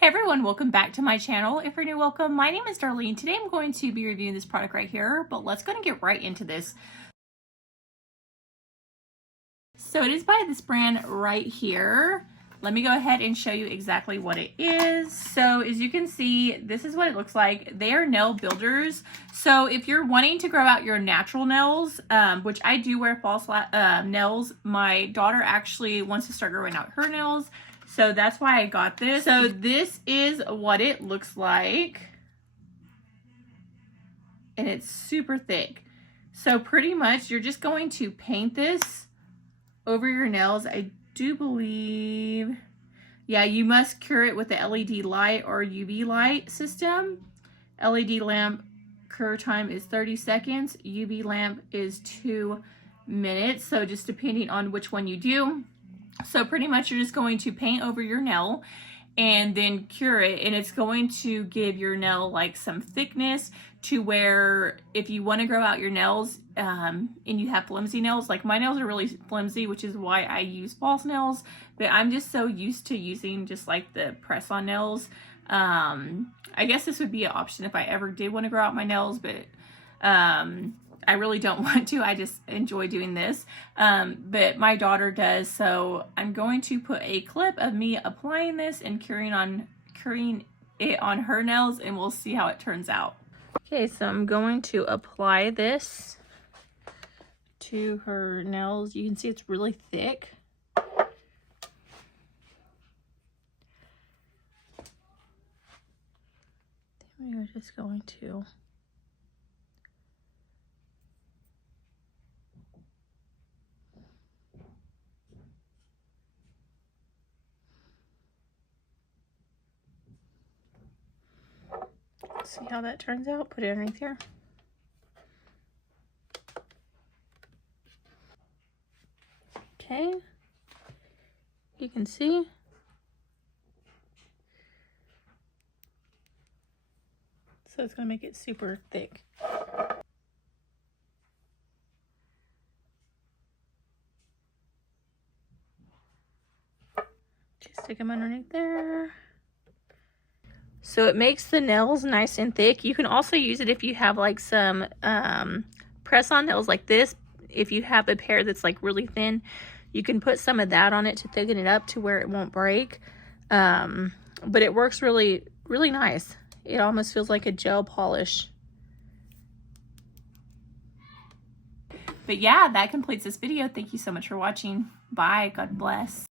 Hey everyone, welcome back to my channel. If you're new, welcome. My name is Darlene. Today I'm going to be reviewing this product right here, but let's go and get right into this. So it is by this brand right here. Let me go ahead and show you exactly what it is. So as you can see, this is what it looks like. They are nail builders. So if you're wanting to grow out your natural nails, which I do wear false nails, my daughter actually wants to start growing out her nails. So that's why I got this. So this is what it looks like. And it's super thick. So pretty much you're just going to paint this over your nails. I do believe, yeah, you must cure it with the LED light or UV light system. LED lamp cure time is 30 seconds. UV lamp is 2 minutes. So just depending on which one you do. So pretty much you're just going to paint over your nail and then cure it, and it's going to give your nail like some thickness to where if you want to grow out your nails and you have flimsy nails, like my nails are really flimsy, which is why I use false nails, but I'm just so used to using just like the press-on nails. I guess this would be an option if I ever did want to grow out my nails, but I really don't want to. I just enjoy doing this. But my daughter does. So I'm going to put a clip of me applying this and curing it on her nails, and we'll see how it turns out. Okay, so I'm going to apply this to her nails. You can see it's really thick. Then we are just going to see how that turns out. Put it underneath here. Okay, you can see. So it's going to make it super thick. Just stick them underneath there. So it makes the nails nice and thick. You can also use it if you have like some press-on nails like this. If you have a pair that's like really thin, you can put some of that on it to thicken it up to where it won't break. But it works really, really nice. It almost feels like a gel polish. But yeah, that completes this video. Thank you so much for watching. Bye. God bless.